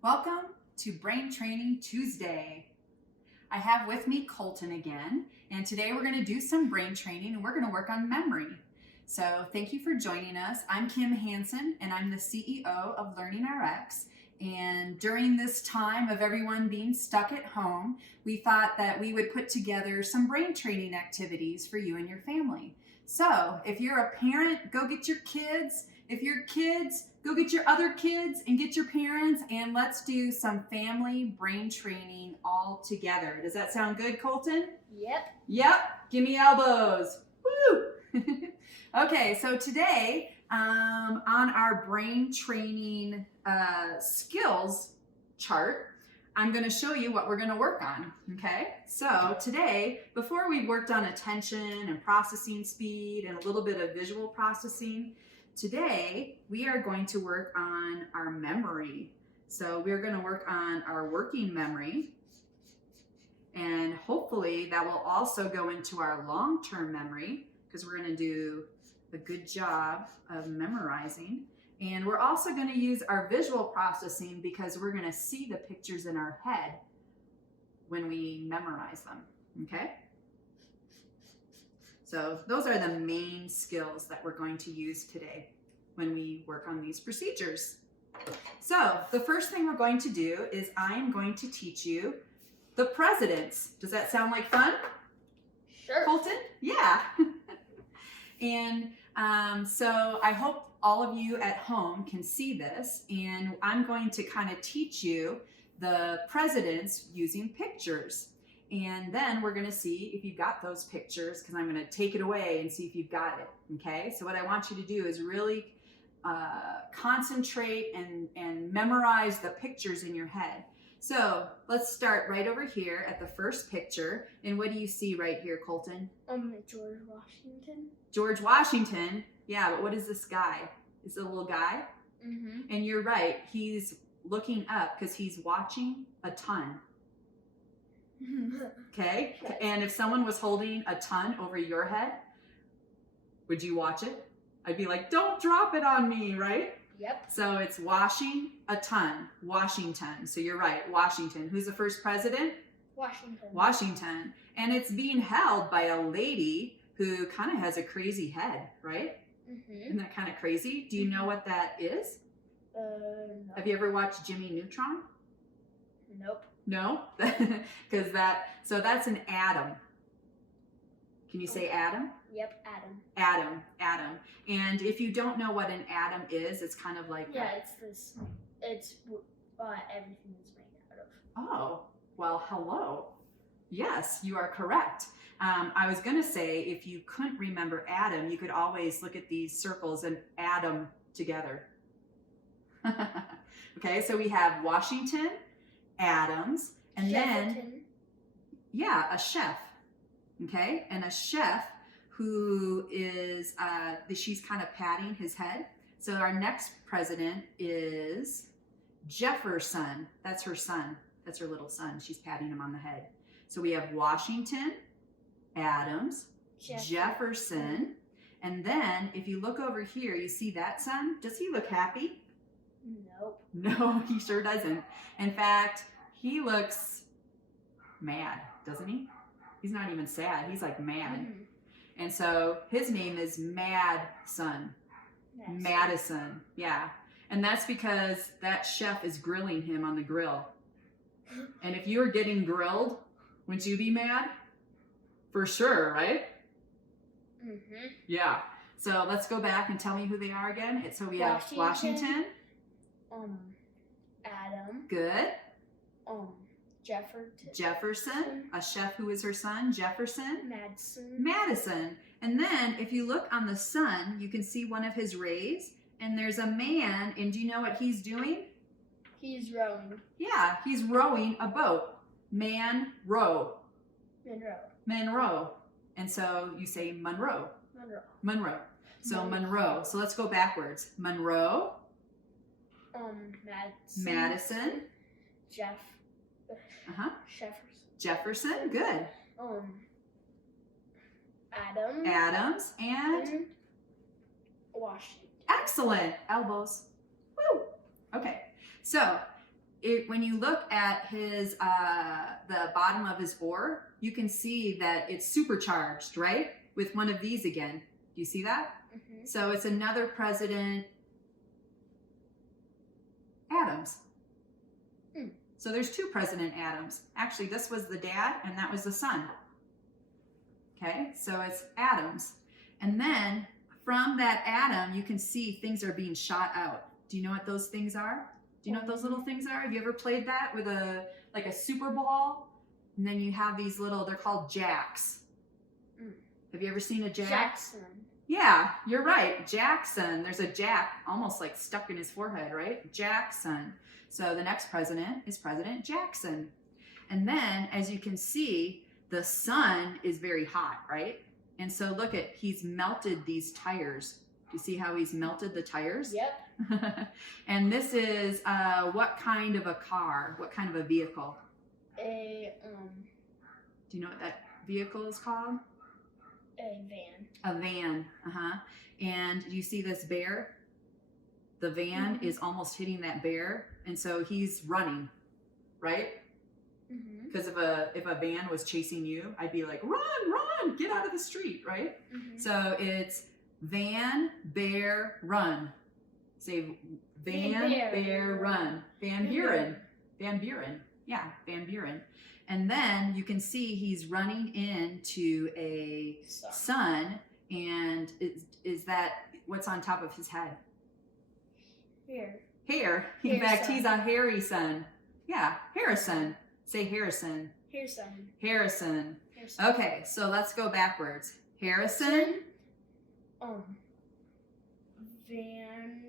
Welcome to Brain Training Tuesday. I have with me Colton again, and today we're going to do some brain training and we're going to work on memory. So thank you for joining us. I'm Kim Hanson and I'm the CEO of Learningrx. And during this time of everyone being stuck at home, we thought that we would put together some brain training activities for you and your family. So if you're a parent, go get your kids. If you're kids, go get your other kids and get your parents, and let's do some family brain training all together. Does that sound good, Colton? Yep. Give me elbows. Woo! Okay, so today on our brain training skills chart, I'm going to show you what we're going to work on, okay? So today, before we worked on attention and processing speed and a little bit of visual processing, today we are going to work on our memory. So we're going to work on our working memory, and hopefully that will also go into our long-term memory because we're going to do a good job of memorizing. And we're also going to use our visual processing because we're going to see the pictures in our head when we memorize them, okay? So those are the main skills that we're going to use today when we work on these procedures. So the first thing we're going to do is I'm going to teach you the presidents. Does that sound like fun? Sure. Colton? Yeah. And so I hope all of you at home can see this, and I'm going to kind of teach you the presidents using pictures. And then we're going to see if you've got those pictures, because I'm going to take it away and see if you've got it, okay? So what I want you to do is really concentrate and memorize the pictures in your head. So let's start right over here at the first picture. And what do you see right here, Colton? George Washington. George Washington. Yeah, but what is this guy? Is it a little guy? Mm-hmm. And you're right. He's looking up because he's watching a ton. Okay? And if someone was holding a ton over your head, would you watch it? I'd be like, don't drop it on me, right? Yep. So it's washing a ton, Washington. So you're right, Washington. Who's the first president? Washington. Washington. And it's being held by a lady who kind of has a crazy head, right? Mm-hmm. Isn't that kind of crazy? Do you know what that is? No. Have you ever watched Jimmy Neutron? Nope. No? Because so that's an atom. Can you say atom? Yep, Adam. Atom. And if you don't know what an atom is, it's kind of like It's everything is made out of. Oh, well, hello. Yes, you are correct. I was going to say, if you couldn't remember atom, you could always look at these circles and add them together. Okay, so we have Washington, Adams, and then, yeah, a chef. Okay, and a chef who is, she's kind of patting his head. So our next president is Jefferson. That's her son. That's her little son. She's patting him on the head. So we have Washington, Adams, Jefferson. And then if you look over here, you see that son? Does he look happy? Nope. No, he sure doesn't. In fact, he looks mad, doesn't he? He's not even sad. He's like mad. Mm-hmm. And so his name is Madison. Madison. Yeah. And that's because that chef is grilling him on the grill. And if you were getting grilled, wouldn't you be mad? For sure, right? Mm-hmm. Yeah. So let's go back and tell me who they are again. So we have Washington. Adam. Good. Jefferson. A chef who is her son, Jefferson. Madison. And then if you look on the sun, you can see one of his rays, and there's a man, and do you know what he's doing? He's rowing. Yeah, he's rowing a boat. Monroe. And so you say Monroe. So Monroe. So let's go backwards. Monroe. Madison. Jefferson. Good. Adams and Washington. excellent. Elbows. Woo. Okay. So when you look at his the bottom of his oar, you can see that it's supercharged, right? With one of these again. Do you see that? Mm-hmm. So it's another President Adams. So there's two President Adams. Actually, this was the dad and that was the son. Okay, so it's Adams. And then from that atom, you can see things are being shot out. Do you know what those things are? Do you know what those little things are? Have you ever played that with like a super ball? And then you have these little, they're called jacks. Have you ever seen a jack? Jackson. Yeah, you're right. Jackson. There's a jack almost like stuck in his forehead, right? Jackson. So the next president is President Jackson. And then, as you can see, the sun is very hot, right? And so look at, he's melted these tires. Do you see how he's melted the tires? Yep. And this is what kind of a car? What kind of a vehicle? Do you know what that vehicle is called? a van. A van. And you see this bear? The van is almost hitting that bear, and so he's running, right? Because if a van was chasing you, I'd be like, run, get out of the street, right? So it's van, bear, run. Say van, bear, run. Van Buren. Van Buren. Yeah, Van Buren. And then you can see he's running into a sun, and is that what's on top of his head? Hair. In fact, he's a hairy son. Yeah, Harrison. Say Harrison. Harrison. Okay, so let's go backwards. Harrison. Van Buren.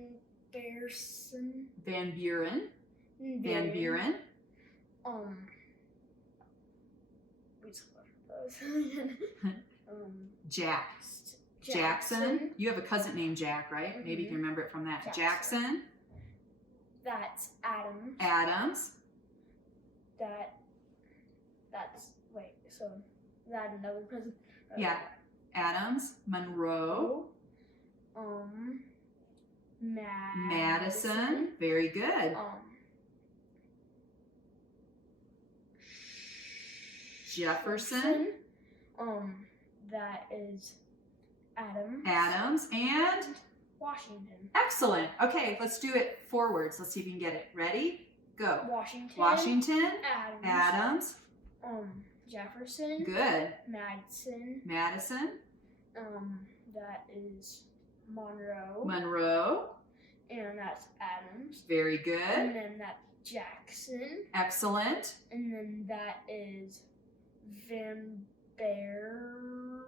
Van Buren. Van Buren. Jackson. You have a cousin named Jack, right? Maybe you can remember it from that. Jackson. That's Adams. Adams. That's so that another president. Yeah. Adams. Monroe. Madison. Very good. Jefferson. That is Adams. Adams and Washington. Excellent. Okay, let's do it forwards. Let's see if you can get it. Ready? Go. Washington. Adams. Jefferson. Good. Madison. That is Monroe. Monroe. And that's Adams. Very good. And then that's Jackson. Excellent. And then that is Van Buren.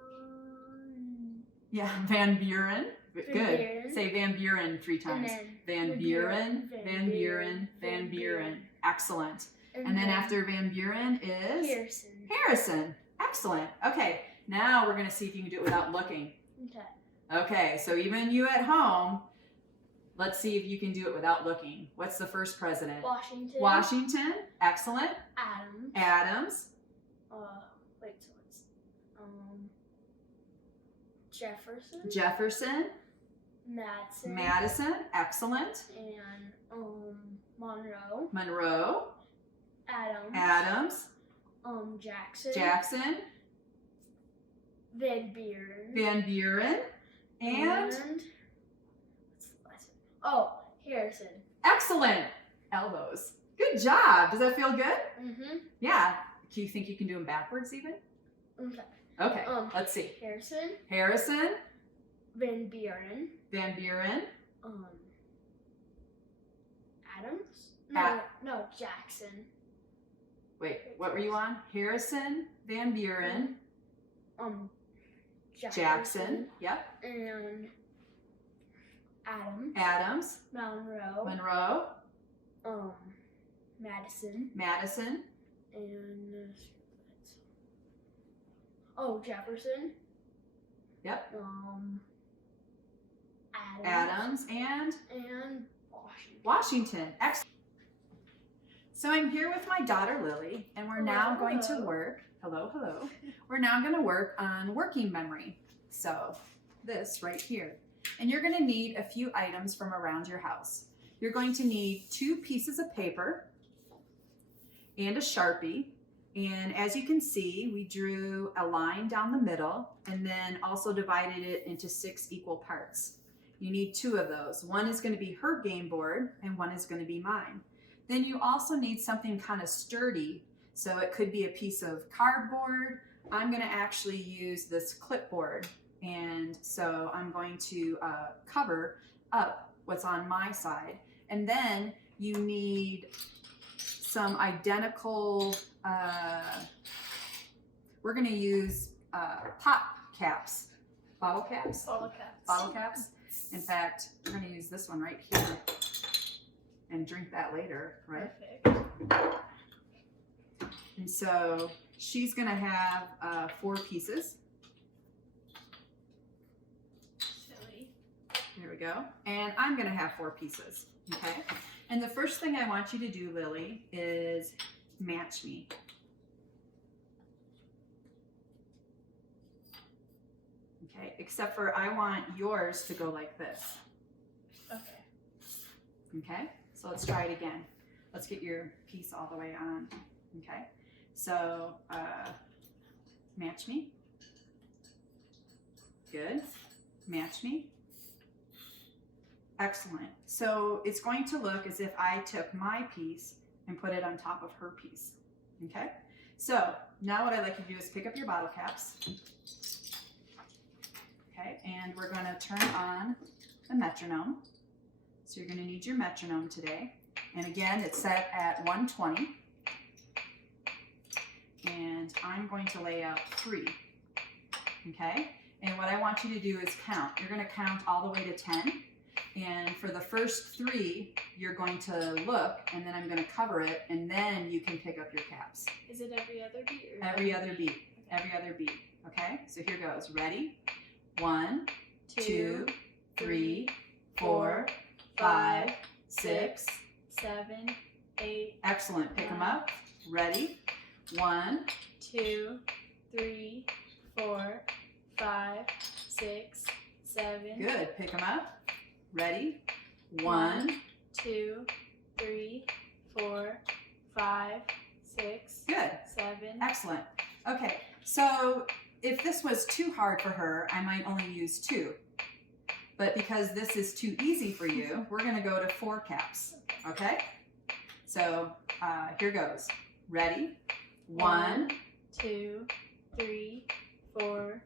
Yeah, Van Buren. Good. Say Van Buren 3 times. Van Buren, Van Buren, Van Buren. Excellent. And then after Van Buren is? Harrison. Excellent. Okay, now we're going to see if you can do it without looking. Okay, so even you at home, let's see if you can do it without looking. What's the first president? Washington. Excellent. Adams. Jefferson. Madison. Excellent. And Monroe. Adams. Jackson. Van Buren. And Harrison. Excellent. Elbows. Good job. Does that feel good? Yeah. Do you think you can do them backwards even? Okay. Let's see. Harrison. Van Buren. Adams. No, Jackson. Wait, what were you on? Harrison, Van Buren, Jackson. Yep. And Adams. Monroe. Madison. And Jefferson. Yep. Adams. And Washington. Washington. Excellent. So I'm here with my daughter Lily, and we're now going to work. Hello. We're now going to work on working memory. So this right here. And you're going to need a few items from around your house. You're going to need 2 pieces of paper. and a Sharpie. And as you can see, we drew a line down the middle and then also divided it into 6 equal parts. You need 2 of those. One is going to be her game board and one is going to be mine. Then you also need something kind of sturdy. So it could be a piece of cardboard. I'm going to actually use this clipboard. And so I'm going to cover up what's on my side. And then you need some identical, we're going to use pop caps, bottle caps. Bottle caps. In fact, we're going to use this one right here and drink that later, right? Perfect. And so she's going to have 4 pieces. Silly. There we go. And I'm going to have 4 pieces. Okay. And the first thing I want you to do, Lily, is match me. Okay. Except for I want yours to go like this. Okay. Okay. So let's try it again. Let's get your piece all the way on. Okay. So match me. Good. Match me. Excellent. So it's going to look as if I took my piece and put it on top of her piece. Okay? So now what I'd like you to do is pick up your bottle caps. Okay, and we're going to turn on the metronome. So you're going to need your metronome today. And again, it's set at 120. And I'm going to lay out 3. Okay? And what I want you to do is count. You're going to count all the way to 10. And for the first 3, you're going to look, and then I'm going to cover it, and then you can pick up your caps. Is it every other beat? Or Every other beat. Okay. Every other beat. Okay? So here goes. Ready? 1, 2, 3, 4, 5, 6. 7, 8. Excellent. Pick them up. Ready? 1, 2, 3, 4, 5, 6, 7. Good. Pick them up. Ready? 1, 2, 3, 4, 5, 6. Good. 7. Excellent. Okay, so if this was too hard for her, I might only use 2. But because this is too easy for you, we're going to go to 4 caps. Okay? So here goes. Ready? 1, 2, 3, 4,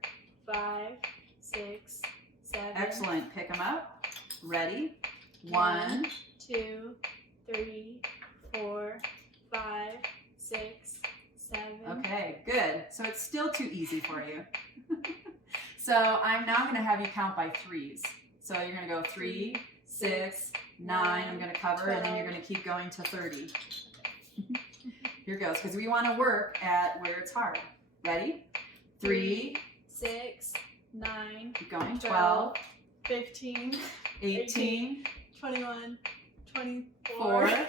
5, 6, 7. Excellent. Pick them up. Ready? 1, 2, 3, 4, 5, 6, 7. Okay, good. So it's still too easy for you. So I'm now going to have you count by 3s. So you're going to go 3, 6, 9. I'm going to cover, and then you're going to keep going to 30. Here goes, because we want to work at where it's hard. Ready? 3, 6, 9. keep going. 12, 15, 18, 21, 24, 4,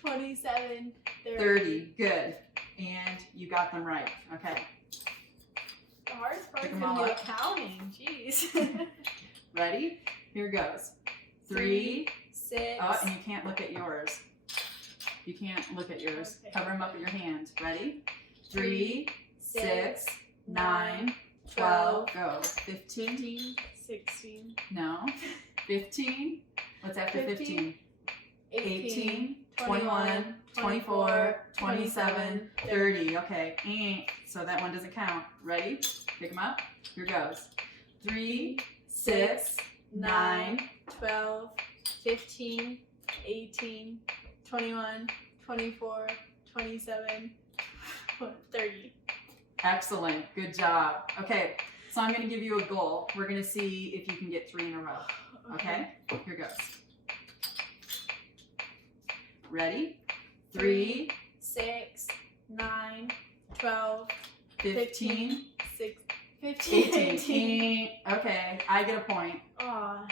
27, 30. Good. And you got them right. Okay. The hardest part Pick is 'em all going to be up. counting. Jeez. Ready? Here goes. 3. 6. Oh, and you can't look at yours. You can't look at yours. Okay. Cover them up with your hand. Ready? 3, 6, 9, 9, 12. Go. 15. 15, 16, No. 15. What's after 15? 18, 21, 24, 27, 30. Okay. So that one doesn't count. Ready? Pick them up. Here goes. 3, 6, 9. 12, 15, 18, 21, 24, 27, 30. Excellent. Good job. Okay. So I'm going to give you a goal. We're going to see if you can get 3 in a row. Okay? Here goes. Ready? 3, 6, 9, 12, 15, 6, 15, 18. Okay, I get a point. Aw.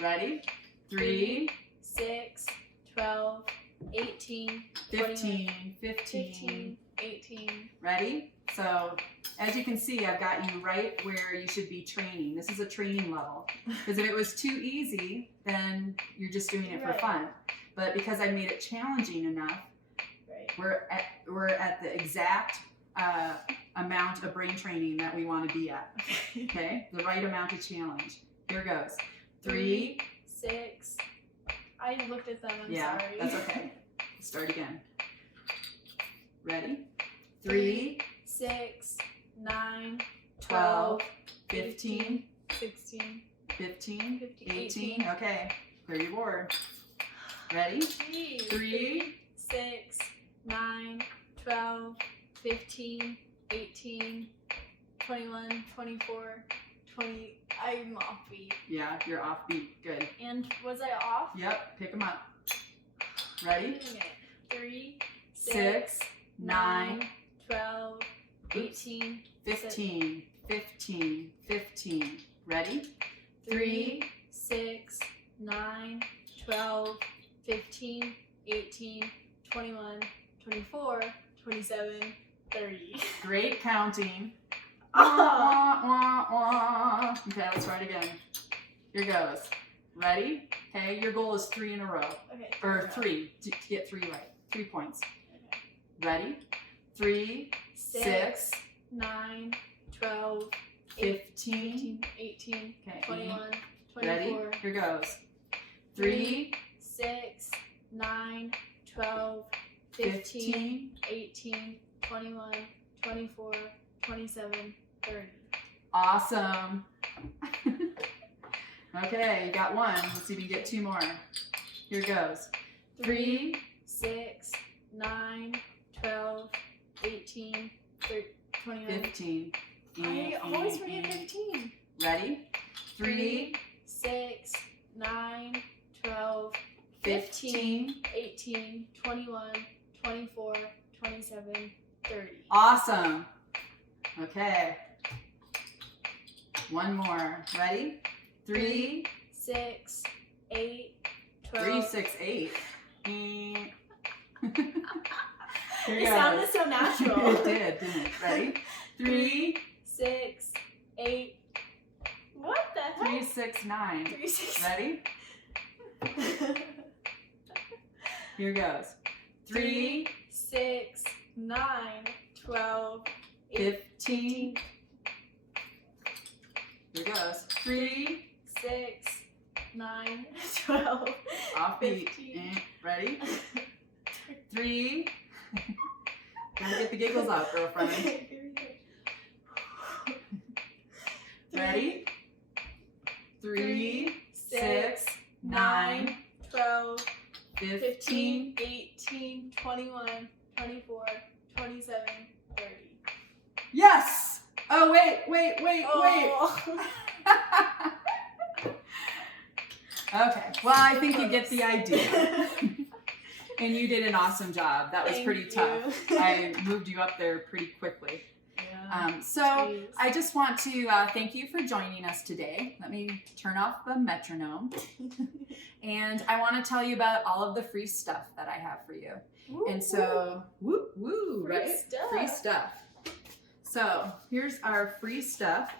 Ready? 3, 6, 12, 18, 15, 15, 18. Ready? So, as you can see, I've got you right where you should be training. This is a training level. Because if it was too easy, then you're just doing it for Right. fun. But because I made it challenging enough, Right. Okay. We're at the exact amount of brain training that we want to be at. Okay, the right amount of challenge. Here goes. 3, 6. I looked at them. I'm yeah, sorry. that's okay. Start again. Ready? 3, 6, 9, 12, 15, 16, 15, 15, 18. Okay, clear your board. Ready? 3, 6, 9, 12, 15, 18, 21, 24, 20. I'm offbeat. yeah, you're offbeat. Good. And was I off? Yep, pick them up. Ready? 3, 6, 9, 12, 18, 15, 15, 15. Ready? 3, 6, 9, 12, 15, 18, 21, 24, 27, 30. great counting. Oh. Wah, wah, wah. Okay, let's try it again. Here goes. Ready? Okay, your goal is 3 in a row. Okay. Or 3, to get 3 right. 3 points. Okay. Ready? 3, 6, 9, 12, 15. 18, Okay, 21, ready? 24. Here goes. 3, 6, 9, 12, 15, 18, 21, 24, 27, 30. Awesome. Okay, you got 1. Let's see if you get 2 more. Here goes. 3, 6, 9, 12, 18, 21. 15. I always forget 15. Ready? 3, 6, 9, 12, 15. 18, 21, 24, 27, 30. Awesome. Okay. 1 more. Ready? 3, 6, 8, 12. 3, 6, 8. Here It goes. sounded so natural. It did, didn't it? Ready? 3, 6, 8. What the heck? 3, 6, 9. 3, 6. Ready? Here goes. 3, 6, 9, 12, 15. Here goes. 3, 6, 9, 12. offbeat. 15. Ready? 3. Gotta get the giggles out, girlfriend. Okay, here we go. Ready? 3, 6, 9, 9, 12, 15. 15, 18, 21, 24, 27, 30. Yes! Oh, wait. Oh. Okay, well, I think you get the idea. And you did an awesome job. That was Thank pretty you. tough. I moved you up there pretty quickly. Yeah. So Jeez. I just want to thank you for joining us today. Let me turn off the metronome. And I want to tell you about all of the free stuff that I have for you. Woo, And so, woo, woo, Free right? stuff. Free stuff. So here's our free stuff.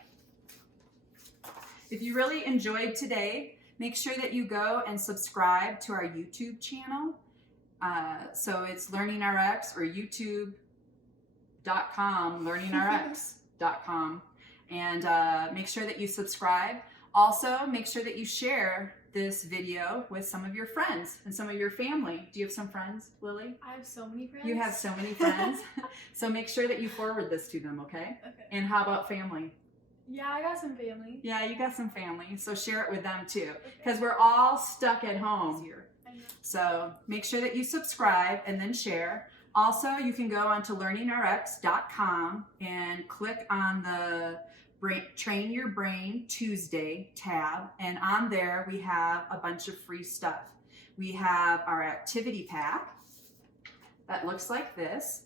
If you really enjoyed today, make sure that you go and subscribe to our YouTube channel. So it's Learningrx or youtube.com, learningrx.com. And make sure that you subscribe. Also, make sure that you share this video with some of your friends and some of your family. Do you have some friends, Lily? I have so many friends. You have so many friends. So make sure that you forward this to them, okay? Okay. And how about family? Yeah, I got some family. Yeah, you got some family, so share it with them too. Okay. Because we're all stuck at home here. I know. So make sure that you subscribe and then share. Also, you can go onto learningrx.com and click on the Train Your Brain Tuesday tab. And on there, we have a bunch of free stuff. We have our activity pack that looks like this.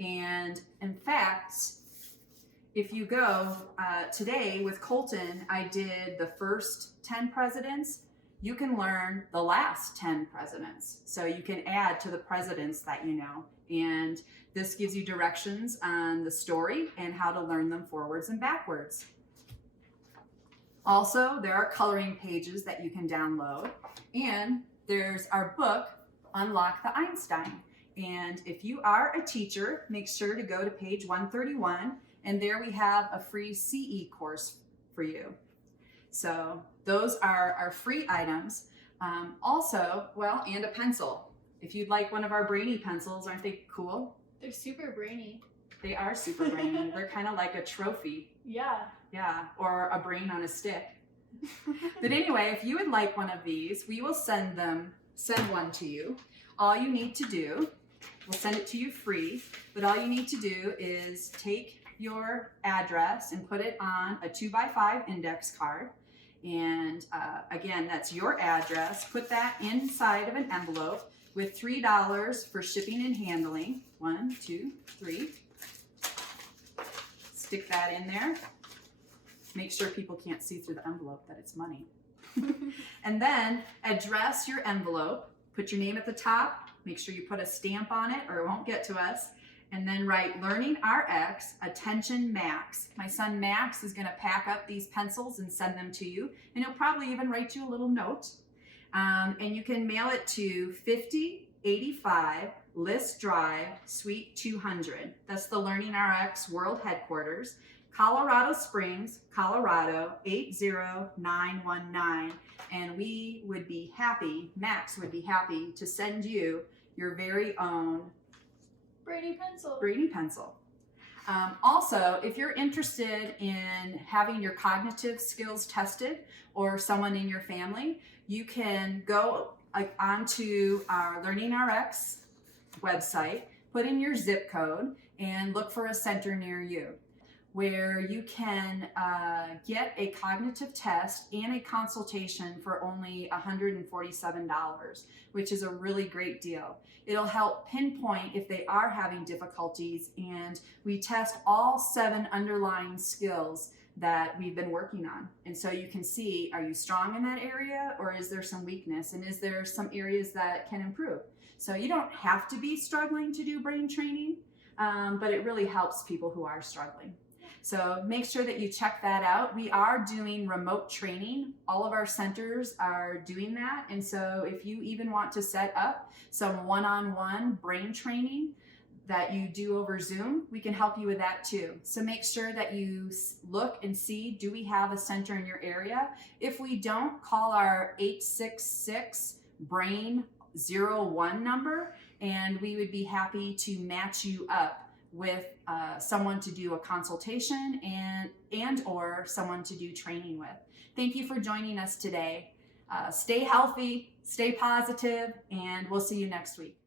And in fact, if you go today with Colton, I did the first 10 presidents. You can learn the last 10 presidents. So you can add to the presidents that you know. And this gives you directions on the story and how to learn them forwards and backwards. Also, there are coloring pages that you can download. And there's our book, Unlock the Einstein. And if you are a teacher, make sure to go to page 131, and there we have a free CE course for you. So those are our free items. Also, well, and a pencil. If you'd like one of our brainy pencils, aren't they cool? They're super brainy. They are super brainy. They're kind of like a trophy. Yeah. Yeah, or a brain on a stick. But anyway, if you would like one of these, we will send one to you. All you need to do, we'll send it to you free, but all you need to do is take your address and put it on a 2x5 index card. And again, that's your address. Put that inside of an envelope with $3 for shipping and handling. 1, 2, 3. Stick that in there. Make sure people can't see through the envelope that it's money. And then address your envelope. Put your name at the top. Make sure you put a stamp on it or it won't get to us. And then write Learningrx, attention Max. My son Max is going to pack up these pencils and send them to you. And he'll probably even write you a little note. And you can mail it to 5085 List Drive, Suite 200. That's the Learningrx World Headquarters, Colorado Springs, Colorado 80919. And we would be happy, Max would be happy to send you your very own Brainy pencil. Brainy pencil. Also, if you're interested in having your cognitive skills tested or someone in your family, you can go onto our Learningrx website, put in your zip code, and look for a center near you where you can get a cognitive test and a consultation for only $147, which is a really great deal. It'll help pinpoint if they are having difficulties, and we test all 7 underlying skills that we've been working on. And so you can see, are you strong in that area, or is there some weakness, and is there some areas that can improve? So you don't have to be struggling to do brain training, but it really helps people who are struggling. So make sure that you check that out. We are doing remote training. All of our centers are doing that. And so if you even want to set up some one-on-one brain training that you do over Zoom, we can help you with that too. So make sure that you look and see, do we have a center in your area? If we don't, call our 866-BRAIN-01 number, and we would be happy to match you up with someone to do a consultation and or someone to do training with. Thank you for joining us today. Stay healthy, stay positive, and we'll see you next week.